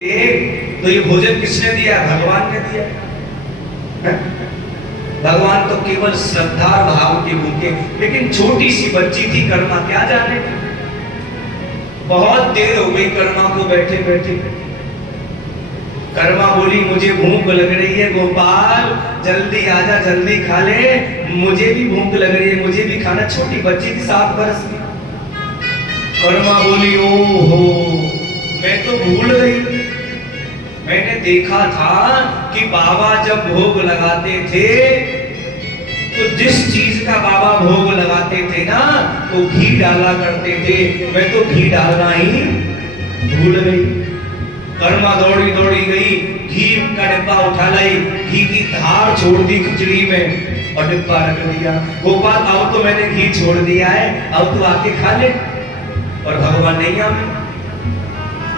तो ये भोजन किसने दिया? भगवान ने दिया है? भगवान तो केवल श्रद्धा भाव के भूखे, लेकिन छोटी सी बच्ची थी कर्मा, क्या जाने बहुत देर हो गई कर्मा को बैठे बैठे। कर्मा बोली मुझे भूख लग रही है गोपाल, जल्दी आजा, जल्दी खा ले, मुझे भी भूख लग रही है, मुझे भी खाना। छोटी बच्ची थी 7 बरस की। कर्मा बोली ओहो मैं तो भूल गई, मैंने देखा था कि बाबा जब भोग लगाते थे तो जिस चीज का बाबा भोग लगाते थे ना तो घी डाला करते थे, मैं तो घी डालना ही भूल गई। कर्मा दौड़ी दौड़ी गई, घी का डिब्बा उठा लाई, घी की धार छोड़ दी खिचड़ी में और डिब्बा रख दिया। गोपाल अब तो मैंने घी छोड़ दिया है, अब तो आके खा ले। और भगवान नहीं आए,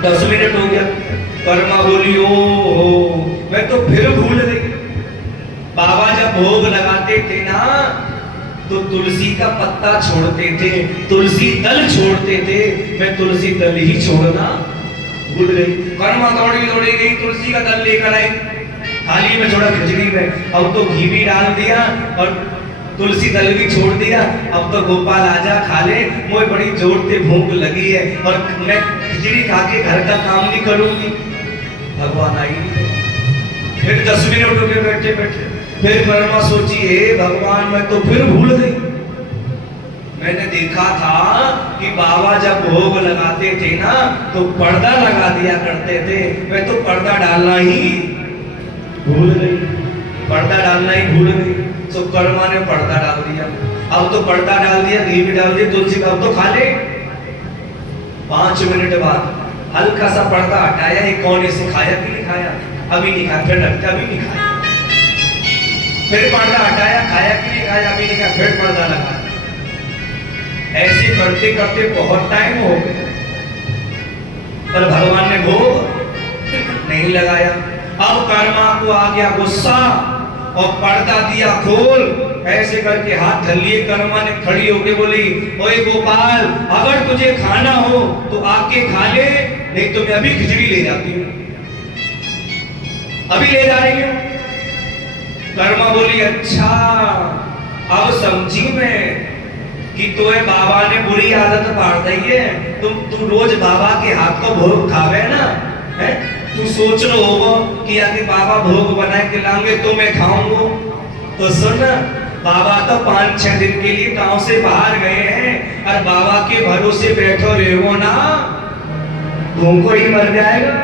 10 मिनट हो गया। कर्मा बोली ओ मैं तो फिर भूल गई, बाबा जब भोग लगाते थे ना तो तुलसी का पत्ता छोड़ते थे, तुलसी दल छोड़ते थे, मैं तुलसी दल ही छोड़ना भूल गई। कर्मा दौड़ी दौड़ी गई, तुलसी का दल लेकर आई, थाली में छोड़ा खिचड़ी में, अब तो घी भी डाल दिया और तुलसी दल भी छोड़ दिया। अब तो गोपाल आजा खा ले, मुझे बड़ी जोर से भूख लगी है और मैं खिचड़ी खा के घर का काम नहीं करूंगी। भगवान आई नहीं। फिर 10 मिनट हो गए बैठे बैठे। फिर कर्मा सोची हे भगवान मैं तो फिर भूल गई, मैंने देखा था कि बाबा जब भोग लगाते थे ना तो पर्दा लगा दिया करते थे, मैं तो पर्दा डालना ही भूल गई, पर्दा डालना ही भूल गई। तो कर्मा ने पर्दा डाल दिया, अब तो पर्दा डाल दिया, घी भी डाल दिया, तुलसी का अब तो खा ले। 5 मिनट बाद हल्का सा पर्दा हटाया, एक कोने से खाया कि नहीं खाया? अभी नहीं खाया। फिर लगता अभी नहीं खाया। फिर पर्दा हटाया, खाया कि नहीं खाया? अभी नहीं खाया। फिर पर्दा लगा। ऐसे करते करते बहुत टाइम हो गया पर भगवान ने भोग नहीं लगाया। अब कर्मा को आ गया गुस्सा और पर्दा दिया खोल, ऐसे करके हाथ धर लिए। कर्मा ने खड़ी होके बोली ओए गोपाल अगर तुझे खाना हो तो आके खा ले, नहीं तो मैं अभी खिचड़ी ले जाती हूँ, अभी ले जा रही हूँ। कर्मा बोली अच्छा अब समझी मैं कि तुम्हें बाबा ने बुरी आदत पाड़ दी है, तू रोज बाबा के हाथ को भोग खावे ना है, तू सोच लो होगा कि यदि बाबा भोग बनाए के लाएंगे तो मैं खाऊंगा। तो सुन बाबा तो 5-6 दिन के लिए गांव से बाहर गए हैं और बाबा के भरोसे बैठो रहो ना, भूखो ही मर जाएगा।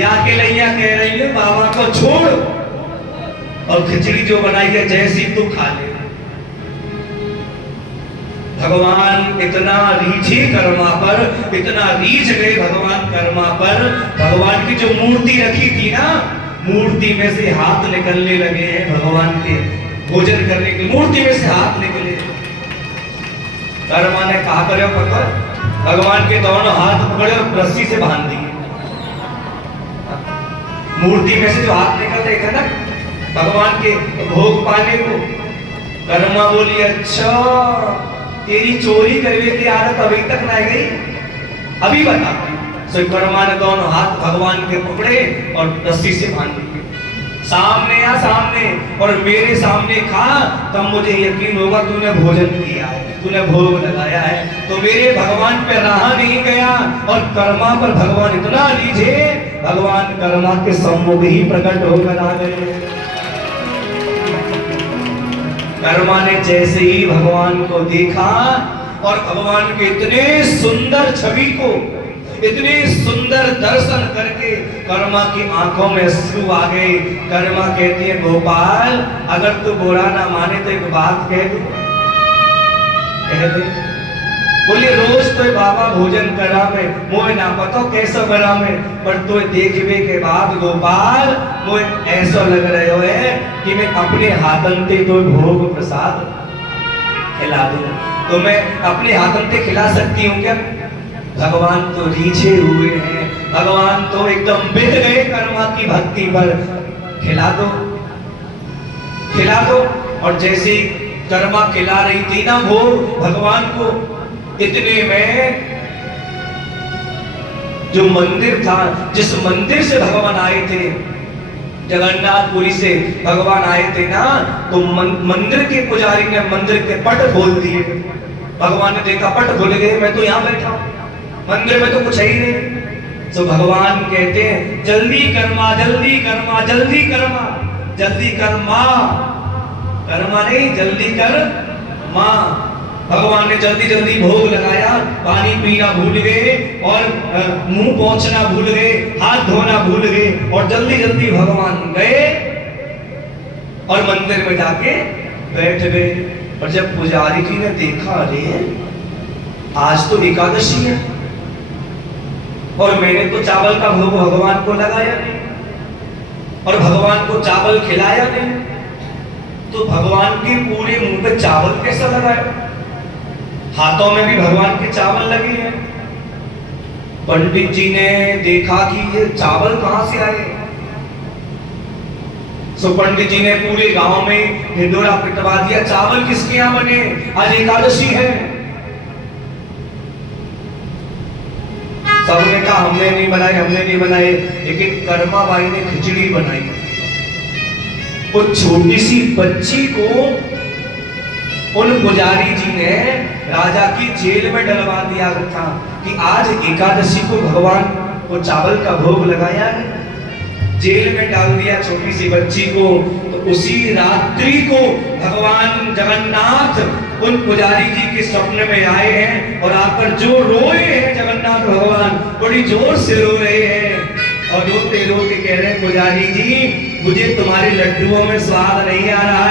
या के लैया कह रही है बाबा को छोड़ और खिचड़ी जो बनाई है जैसी तू खा ले। भगवान इतना रीझे कर्मा पर, इतना रीझ गए भगवान कर्मा पर। भगवान की जो मूर्ति रखी थी ना, मूर्ति में से हाथ निकलने लगे हैं भगवान के भोजन करने की, मूर्ति में से हाथ निकले। कर्मा ने कहा करे पकड़, भगवान के दोनों हाथ पकड़े और रस्सी से बांध दिए। मूर्ति में से जो हाथ निकल रहे थे ना भगवान के भोग पाने को। कर्मा बोली अच्छा तेरी चोरी करने की आदत अभी तक ना गई, अभी बता। सो कर्मा ने दोनों हाथ भगवान के पकड़े और रस्सी से बांध दिए। सामने या सामने और मेरे सामने खा, तब मुझे यकीन होगा तूने भोजन किया है, तूने भोग लगाया है। तो मेरे भगवान पे रहा नहीं गया और कर्मा पर भगवान इतना रीझे, भगवान कर्मा के सम्मुख ही प्रकट होकर आ गए। कर्मा ने जैसे ही भगवान को देखा और भगवान के इतने सुंदर छवि को, इतने सुंदर दर्शन करके कर्मा की आंखों में अश्रु आ गए। कर्मा कहती है गोपाल अगर तू बुरा ना माने तो एक बात कह दे। कह दे। बोले रोज तो बाबा भोजन करा में, मोए ना पता कैसा करा में, पर तो देखने के बाद गोपाल मोए ऐसा लग रहे है कि मैं अपने हाथन से तो भोग प्रसाद खिला दूं, तो मैं अपने हाथन से खिला सकती हूँ क्या? भगवान तो रीझे हुए हैं, भगवान तो एकदम बिध गए कर्मा की भक्ति पर। खिला दो, खिला दो। और जैसे कर्मा खिला रही थी ना वो भगवान को, इतने में जो मंदिर था, जिस मंदिर से भगवान आए थे, जगन्नाथपुरी से भगवान आए थे ना, तो मंदिर के पुजारी ने मंदिर के पट खोल दिए। भगवान ने देखा पट खुल गए, मैं तो यहाँ बैठा हूँ, मंदिर में तो कुछ है ही नहीं। तो भगवान कहते हैं जल्दी कर्मा, जल्दी कर्मा, जल्दी कर्मा, जल्दी कर्मा, कर्मा नहीं जल्दी कर माँ। भगवान ने जल्दी जल्दी भोग लगाया, पानी पीना भूल गए और मुंह पोंछना भूल गए, हाथ धोना भूल गए और जल्दी जल्दी भगवान गए और मंदिर में जाके बैठ गए। और जब पुजारी जी ने देखा, अरे आज तो एकादशी है और मैंने तो चावल का भोग भगवान को लगाया नहीं और भगवान को चावल खिलाया नहीं, तो भगवान के पूरे मुंह पे चावल कैसा लगाया? हाथों में भी भगवान के चावल लगे हैं। पंडित जी ने देखा कि ये चावल कहां से आए। सो पंडित जी ने पूरे गांव में ढिंडोरा पिटवा दिया, चावल किसके यहां बने, आज एकादशी है। सबने कहा हमने नहीं बनाए, हमने नहीं बनाए, लेकिन कर्मा बाई ने खिचड़ी बनाई। वो छोटी सी बच्ची को उन पुजारी जी ने राजा की जेल में डलवा दिया था कि आज एकादशी को भगवान को चावल का भोग लगाया है। जेल में डाल दिया छोटी सी बच्ची को। तो उसी रात्रि को भगवान जगन्नाथ उन पुजारी जी के सपने में आए हैं और आकर जो रोए हैं जगन्नाथ भगवान, बड़ी जोर से रो रहे हैं और रोते रोते कह रहे हैं पुजारी जी मुझे तुम्हारे लड्डुओं में स्वाद नहीं आ रहा है।